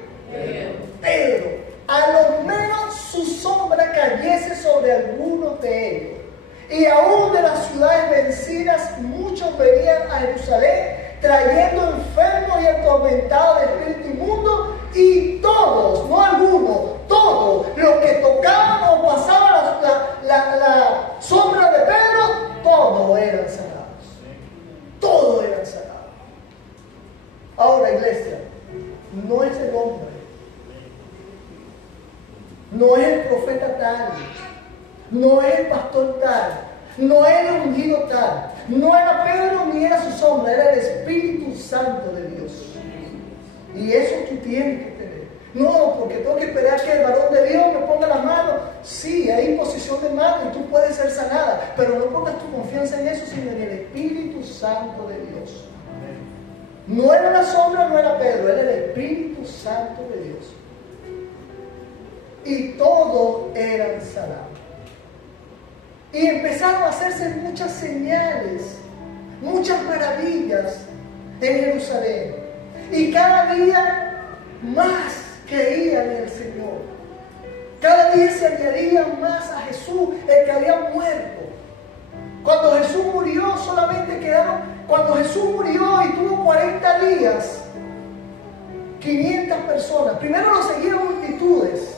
Pedro, a lo menos su sombra cayese sobre algunos de ellos. Y aún de las ciudades vencidas, muchos venían a Jerusalén, trayendo enfermos y atormentados de espíritu inmundo, y todos, no algunos, todos los que tocaban o pasaban la sombra de Pedro, todos eran sanados. Todos eran sanados. Ahora, iglesia, no es el hombre, no es el profeta tal, no es el pastor tal, no era el ungido tal, no era Pedro ni era su sombra, era el Espíritu Santo de Dios. Y eso tú tienes que tener. No, porque tengo que esperar que el varón de Dios me ponga la mano. Sí, hay imposición de mano y tú puedes ser sanada, pero no pongas tu confianza en eso, sino en el Espíritu Santo de Dios. No era la sombra, no era Pedro, era el Espíritu Santo de Dios. Y todos eran sanados. Y empezaron a hacerse muchas señales, muchas maravillas en Jerusalén. Y cada día más creían en el Señor. Cada día se añadían más a Jesús, el que había muerto. Cuando Jesús murió, solamente quedaron, cuando Jesús murió y tuvo 40 días, 500 personas. Primero lo seguían multitudes,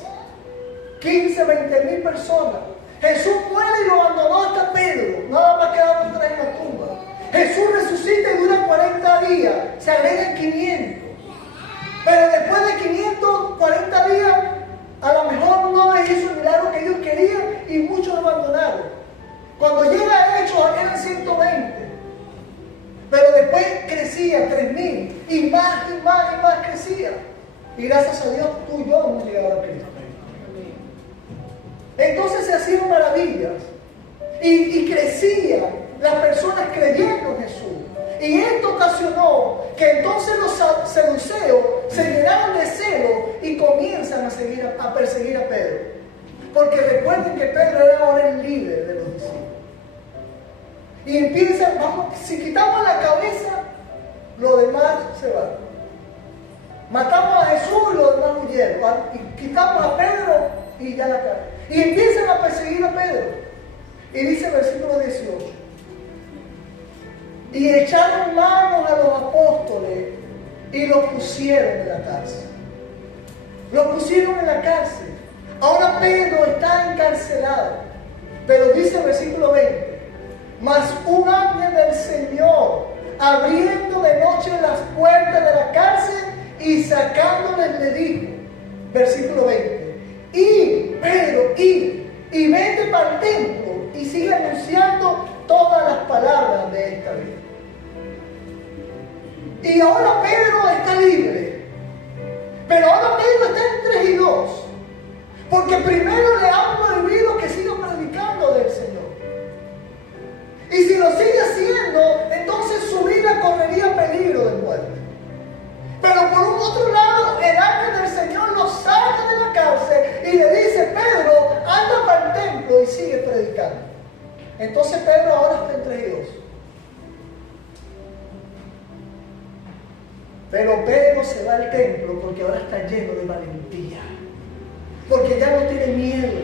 15, 20 mil personas. Jesús muere y lo abandonó hasta Pedro. Nada más quedaron 3 en la tumba. Jesús resucita y dura 40 días. Se agregan 500. Pero después de 540 días, a lo mejor no les hizo el milagro que ellos querían y muchos lo abandonaron. Cuando llega a Hechos eran 120. Pero después crecía 3000 y más y más y más crecía. Y gracias a Dios tú y yo hemos llegado a Cristo. Entonces se hacían maravillas y crecían las personas creyendo en Jesús. Y esto ocasionó que entonces los saduceos se llenaron de celo y comienzan a perseguir a Pedro. Porque recuerden que Pedro era ahora el líder de los discípulos. Y empiezan, vamos, si quitamos la cabeza, lo demás se va. Matamos a Jesús y los demás huyeron. Y quitamos a Pedro y ya la cabeza. Y empiezan a perseguir a Pedro. Y dice el versículo 18. Y echaron manos a los apóstoles y los pusieron en la cárcel. Los pusieron en la cárcel. Ahora Pedro está encarcelado. Pero dice el versículo 20. Mas un ángel del Señor, abriendo de noche las puertas de la cárcel y sacándoles, le dijo, versículo 20. Y Pedro, y vete para el templo y sigue anunciando todas las palabras de esta vida. Y ahora Pedro está libre. Pero ahora Pedro está en 3 y 2. Porque primero le han prohibido que siga predicando del Señor. Y si lo sigue haciendo, entonces su vida correría peligro de muerte. Pero por un otro lado, el ángel del Señor lo saca de la cárcel y le dice, Pedro, anda para el templo y sigue predicando. Entonces Pedro ahora está en 3 y 2. Pero Pedro se va al templo porque ahora está lleno de valentía. Porque ya no tiene miedo.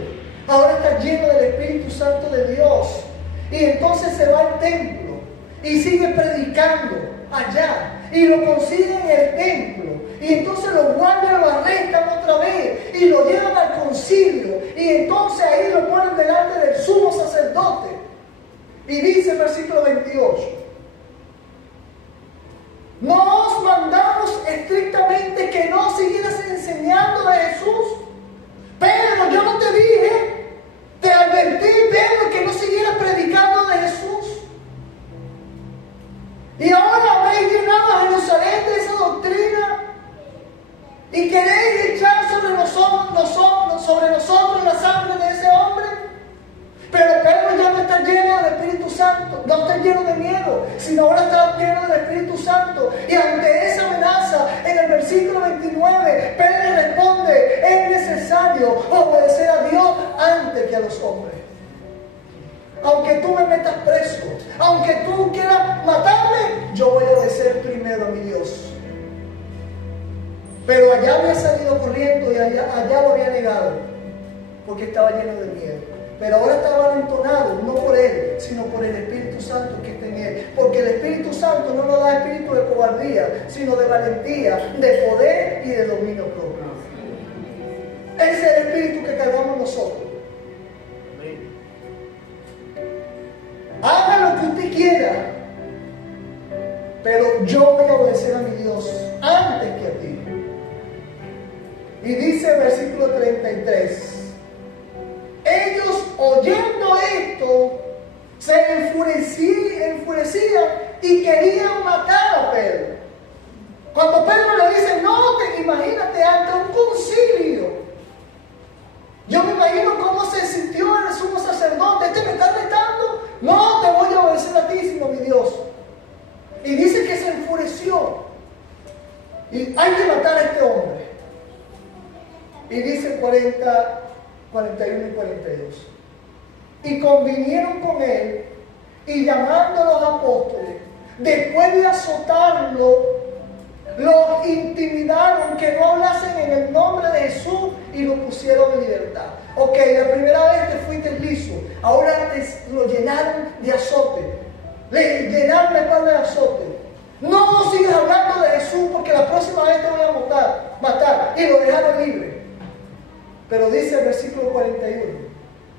Ahora está lleno del Espíritu Santo de Dios. Y entonces se va al templo y sigue predicando allá. Y lo consiguen en el templo. Y entonces los guardias lo arrestan otra vez y lo llevan al concilio. Y entonces ahí lo ponen delante del sumo sacerdote. Y dice el versículo 28. ¿No os mandamos estrictamente que no siguieras enseñando de Jesús? Pedro, yo no te dije, te advertí, Pedro, que no siguieras predicando de Jesús. Y ahora habéis llenado a Jerusalén de esa doctrina y queréis echar sobre nosotros la sangre de ese hombre. Pero Pedro ya no está lleno del Espíritu Santo, no está lleno de miedo, sino ahora está lleno del Espíritu Santo. Y ante esa amenaza, en el versículo 29, Pedro responde, es necesario obedecer a Dios antes que a los hombres. Aunque tú me metas preso, aunque tú quieras matarme, yo voy a obedecer primero a mi Dios. Pero allá había salido corriendo y allá lo había negado, porque estaba lleno de miedo. Pero ahora estaba entonado, no por él, sino por el Espíritu Santo que está en él. Porque el Espíritu Santo no nos da espíritu de cobardía, sino de valentía, de poder y de dominio propio. Ese es el espíritu que cargamos nosotros. Haga lo que usted quiera, pero yo voy a obedecer a mi Dios antes que a ti. Y dice el versículo 33. Ellos oyendo esto se enfurecían y querían matar a Pedro. Cuando Pedro le dice, no, imagínate ante un concilio. Yo me imagino cómo se sintió el sumo sacerdote. ¿Este me está retando? No, te voy a obedecer a ti, sino mi Dios. Y dice que se enfureció. Y hay que matar a este hombre. Y dice 40, 41 y 42. Y convinieron con él, y llamando a los apóstoles, después de azotarlo, los intimidaron que no hablasen en el nombre de Jesús y lo pusieron en libertad. Ok, la primera vez te fuiste liso, ahora lo llenaron de azote, le llenaron la espalda de azote. No sigas hablando de Jesús porque la próxima vez te voy a matar. Y lo dejaron libre. Pero dice el versículo 41,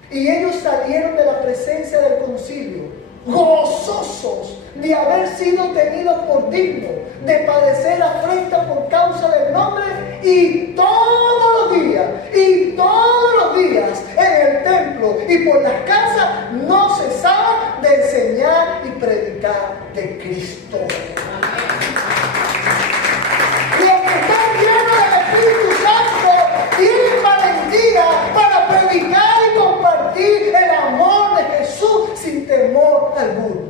y ellos salieron de la presencia del concilio, gozosos de haber sido tenidos por dignos de padecer afrenta por causa del nombre, y todos los días en el templo y por las casas no cesaban de enseñar y predicar de Cristo. Los que están llenos del Espíritu Santo tienen valentía para predicar y compartir el amor de Jesús sin temor alguno.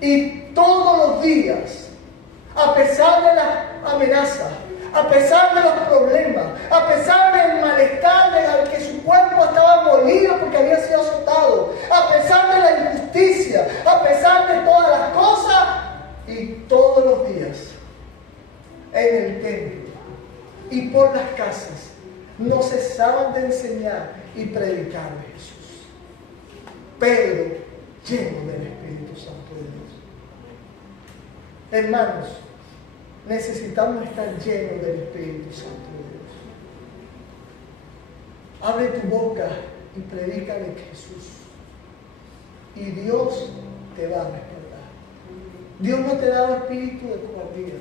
Y todos los días, a pesar de las amenazas, a pesar de los problemas, a pesar del malestar del que su cuerpo estaba molido porque había sido azotado, a pesar de la injusticia, a pesar de todas las cosas, y todos los días en el templo y por las casas no cesaban de enseñar y predicar de Jesús. Pedro, lleno del Espíritu Santo de Dios. Hermanos, necesitamos estar llenos del Espíritu Santo de Dios. Abre tu boca y predica de Jesús. Y Dios te va a respaldar. Dios no te da espíritu de cobardía.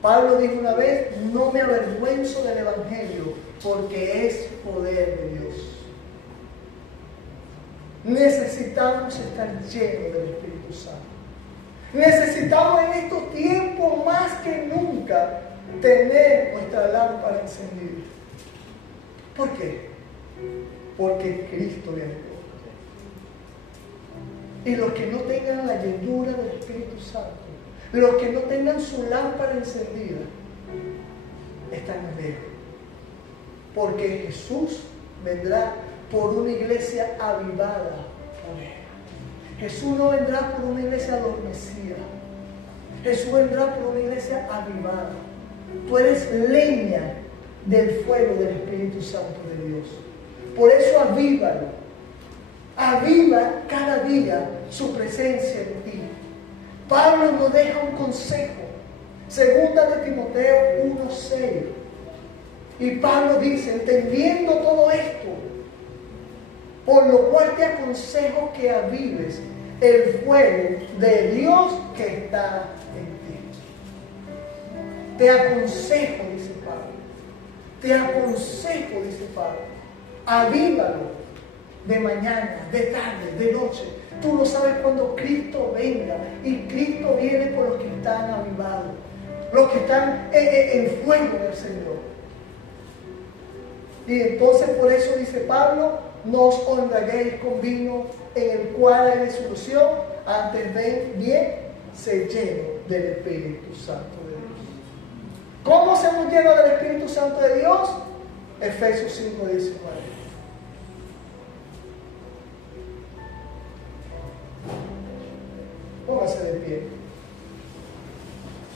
Pablo dijo una vez, no me avergüenzo del Evangelio, porque es poder de Dios. Necesitamos estar llenos del Espíritu Santo. Necesitamos en estos tiempos más que nunca tener nuestra lámpara encendida. ¿Por qué? Porque Cristo viene pronto. Y los que no tengan la llenura del Espíritu Santo, los que no tengan su lámpara encendida, están lejos. Porque Jesús vendrá por una iglesia avivada por Él. Jesús no vendrá por una iglesia adormecida. Jesús vendrá por una iglesia avivada. Tú eres leña del fuego del Espíritu Santo de Dios. Por eso avívalo. Aviva cada día su presencia en ti. Pablo nos deja un consejo. Segunda de Timoteo 1:6. Y Pablo dice, entendiendo todo esto, por lo cual te aconsejo que avives el fuego de Dios que está en ti. Te aconsejo, dice Pablo. Te aconsejo, dice Pablo. Avívalo de mañana, de tarde, de noche. Tú no sabes cuándo Cristo venga. Y Cristo viene por los que están avivados. Los que están en fuego del Señor. Y entonces por eso dice Pablo, no os embriaguéis con vino en el cual hay disolución, antes bien se lleno del Espíritu Santo de Dios. ¿Cómo se nos llena del Espíritu Santo de Dios? Efesios 5:19. Póngase de pie.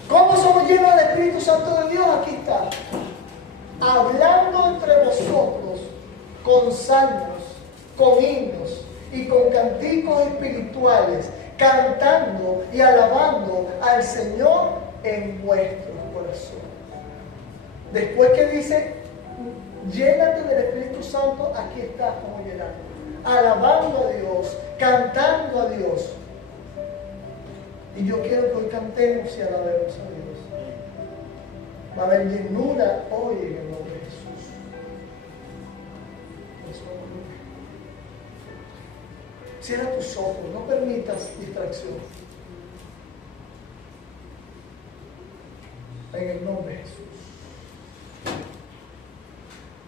¿Cómo somos llenos del Espíritu Santo de Dios aquí está, hablando entre vosotros con salmos, con himnos y con cánticos espirituales, cantando y alabando al Señor en vuestro corazón. Después que dice, llénate del Espíritu Santo, aquí estás como llenando, alabando a Dios, cantando a Dios. Y yo quiero que hoy cantemos y alabemos a Dios. Va a haber llenura hoy en el nombre de Jesús. Por eso vamos a orar. Cierra tus ojos, no permitas distracción. En el nombre de Jesús.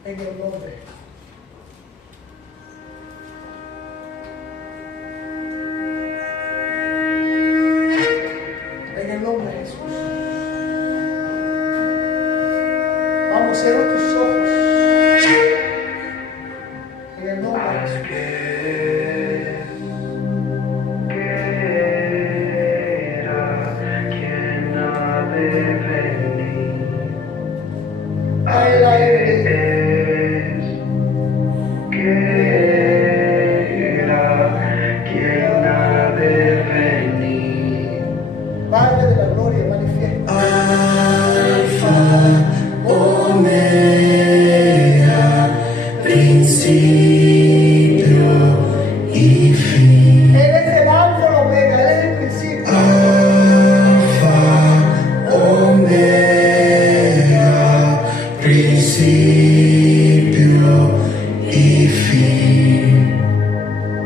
En el nombre de Jesús. En el nombre de Jesús. Vamos, cierra tus ojos. En el nombre de Jesús. Padre de la gloria, manifiesta. Alfa, Omega, principio y fin. Él es el alfa, el omega, Él es el principio. Alfa, Omega, principio y fin.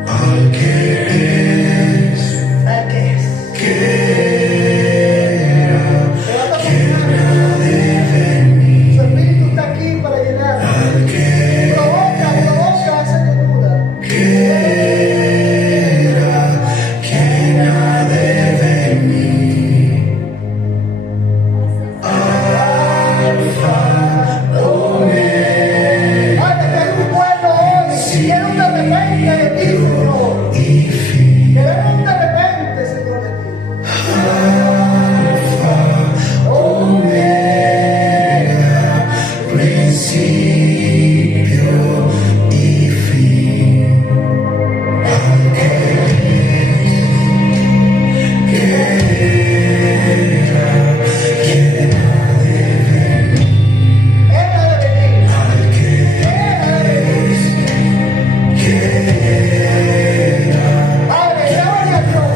Al que es, Aquí es. que era, que nada debe venir. Su Espíritu está aquí para llenar. Al que Provoca esa llenura. era, que nada debe venir. Alfa, Omega, Padre, que hay un pueblo hoy. Quiero un de repente de ti, Señor. y fin. Queremos un de repente, Señor, de ti. Alfa, Omega, principio y fin. Al que era, que nada debe venir. Él ha de venir. Al que Él ha de venir. era, Padre, gloria a Dios.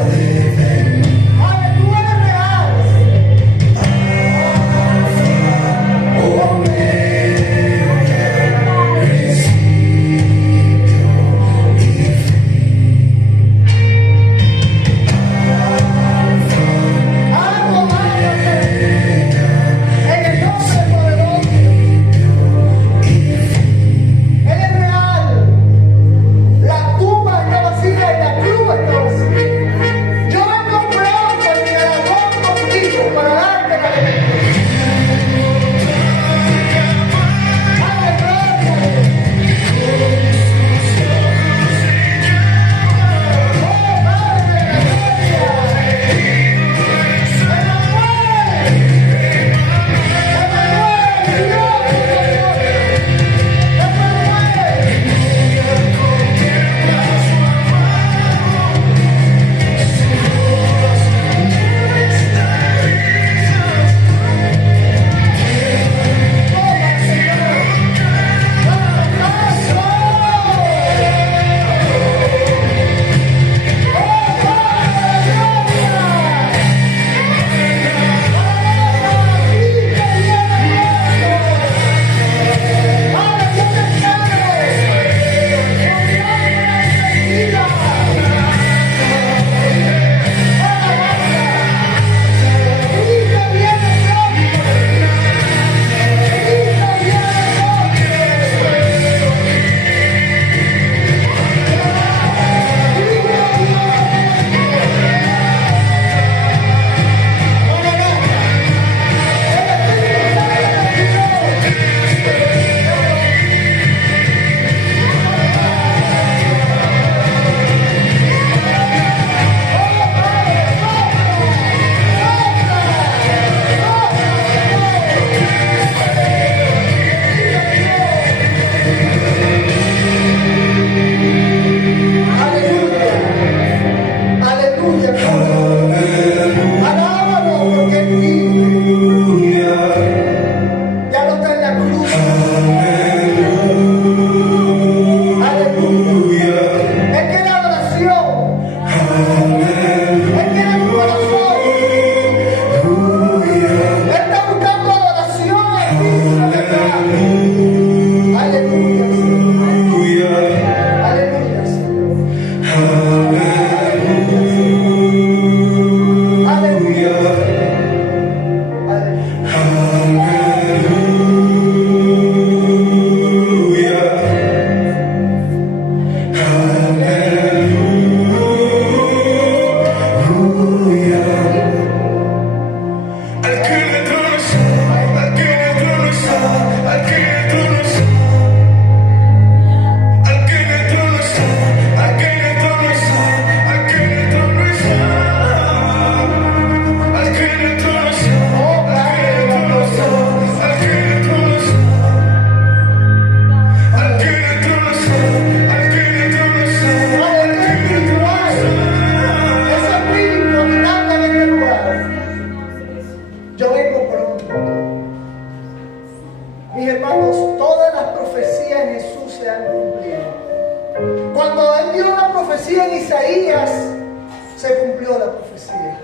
dio una profecía en Isaías, se cumplió la profecía.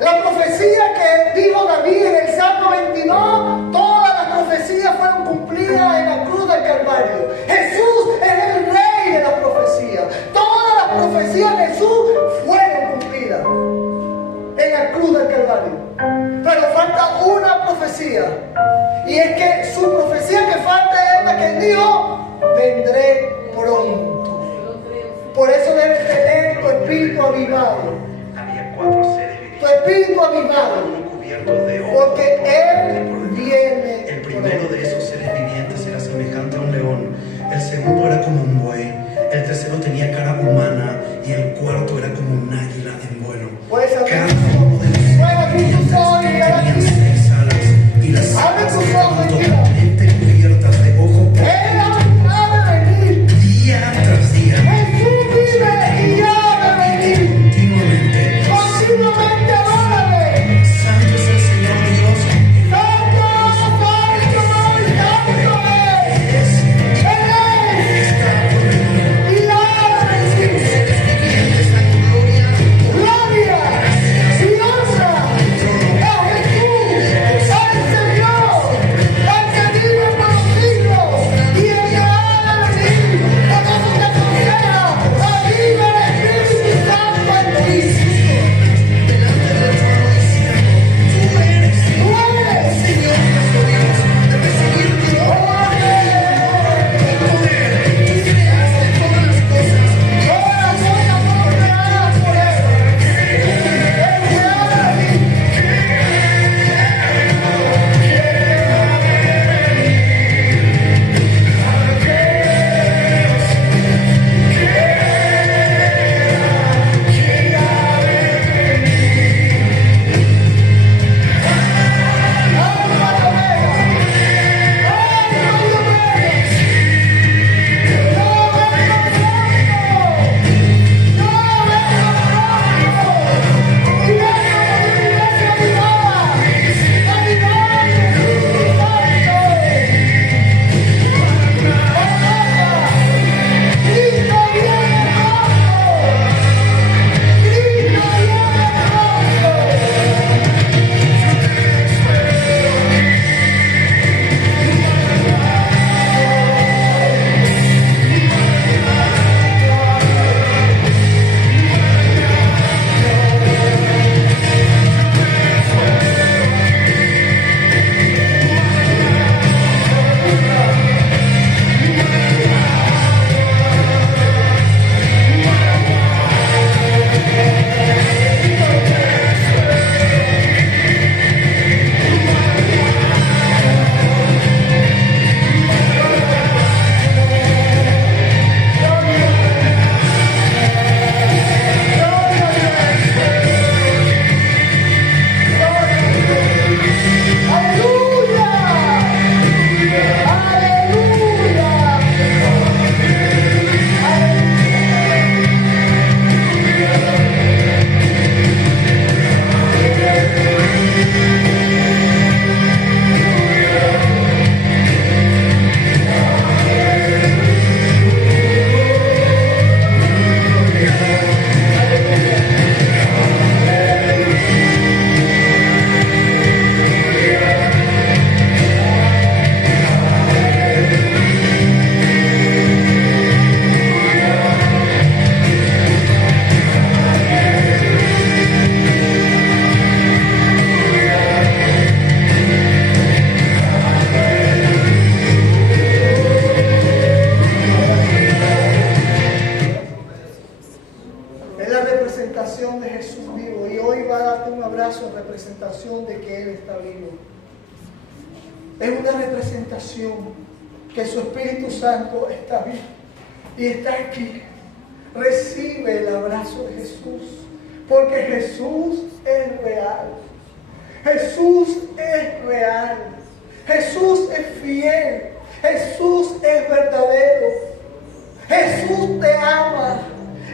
La profecía que dijo David en el Salmo 22, todas las profecías fueron cumplidas en la cruz del Calvario. Jesús es el rey de la profecía. Todas las profecías de Jesús fueron cumplidas en la cruz del Calvario. Pero falta una profecía. Y es que su profecía que falta es la que él dijo: vendré pronto. Por eso debes tener tu espíritu avivado. Había 4 seres Tu espíritu avivado. cubiertos de oro. Porque Él viene. El primero de esos seres vivientes era semejante a un león, el segundo era como un buey, el tercero tenía cara humana y el cuarto era como un águila en vuelo. Puedes abrir Cada tus uno de los Puedes abrir tus ojos y ver tenía aquí. 6 alas y las Abre alas tus estaban ojos y mira. totalmente cubiertas de ojo por Él ha de venir. día tras día, Jesús vive y ha de venir. continuamente. Continuamente adórale. Santo es el Señor Dios. Santo, santo, santo es. Él es. Y ha de venir. Gloria y honra a Jesús, al Señor, al que vive por los siglos y el que ha de venir. A todo que confiera, aviva el Espíritu Santo en ti. Tú eres, Señor nuestro Dios, de recibir gloria y poder. Tú creaste todas las cosas. Todas las cosas fueron creadas por Él. De Jesús vivo, y hoy va a darte un abrazo en representación de que Él está vivo. Es una representación que su Espíritu Santo está vivo y está aquí. Recibe el abrazo de Jesús, porque Jesús es real. Jesús es real. Jesús es fiel. Jesús es verdadero. Jesús te ama.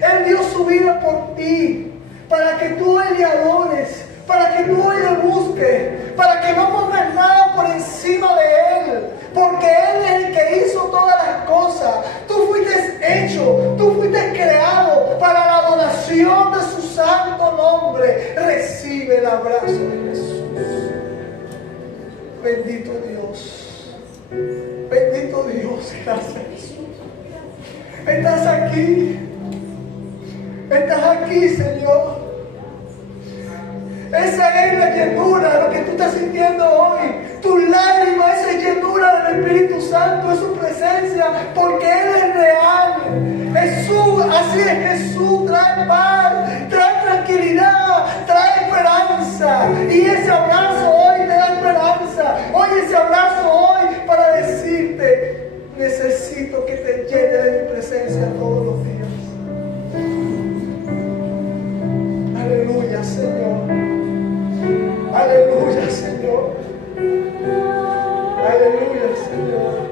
Él dio su vida por ti, para que tú le adores, para que tú le busques, para que no pongas nada por encima de Él, porque Él es el que hizo todas las cosas. Tú fuiste hecho, tú fuiste creado Bendito Dios. Bendito Dios. Gracias, Jesús. Estás aquí. Estás aquí, Señor. Esa es la llenura, lo que tú estás sintiendo hoy. Tu lágrima, esa llenura del Espíritu Santo, es su presencia, porque Él es real. Jesús, así es Jesús, trae paz, trae tranquilidad, trae esperanza. Y ese abrazo hoy te da esperanza. Hoy ese abrazo hoy para decirte, necesito que te llene de mi presencia todos los días. Aleluya, Señor. Aleluya, Señor. Aleluya, Señor.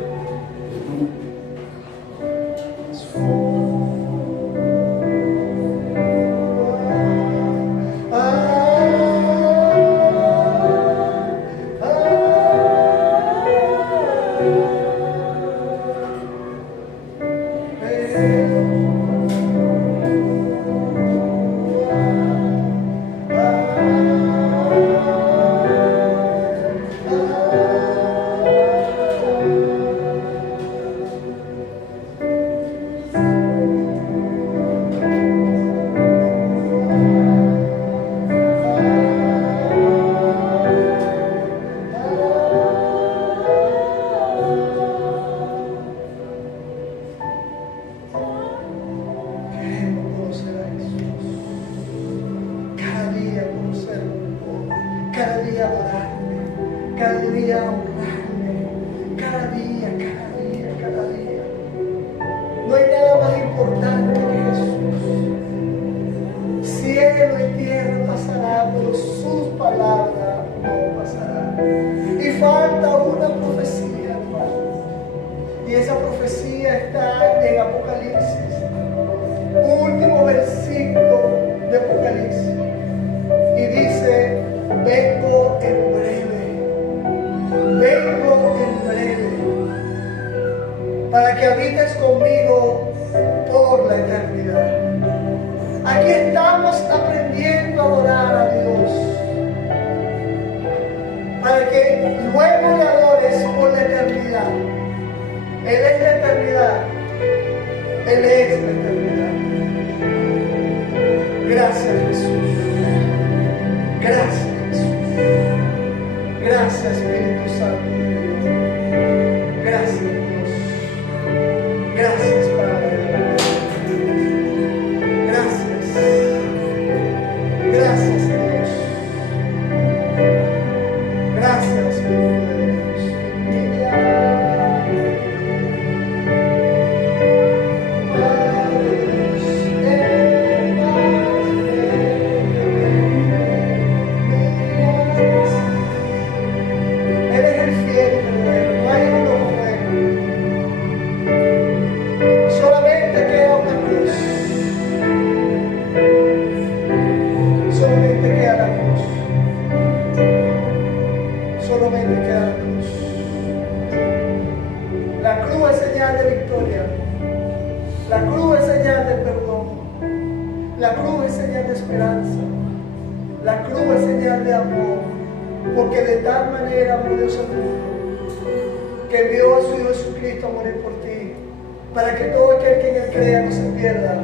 Para que todo aquel que en él crea no se pierda,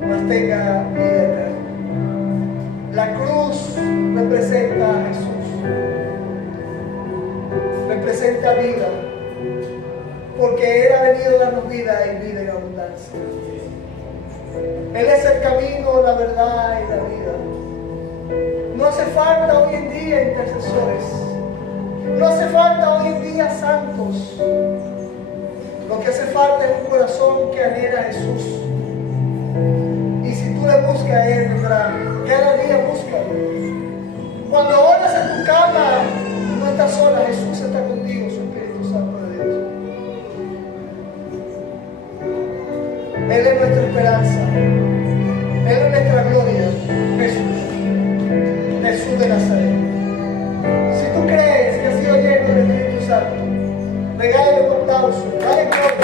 mas tenga vida eterna. La cruz representa a Jesús, representa vida, porque Él ha venido a darnos vida y vida en abundancia. Él es el camino, la verdad y la vida. No hace falta hoy en día intercesores, no hace falta hoy en día santos. Lo que hace falta es un corazón que anhela a Jesús. Y si tú le buscas a Él, vendrá. Cada día búscalo. Cuando oras en tu cama, no estás sola. Jesús está contigo, su Espíritu Santo de Dios. Él es nuestra esperanza. Él es nuestra gloria. Jesús. Jesús de Nazaret. Si tú crees que has sido lleno del Espíritu Santo, regálale un aplauso. Dale gloria.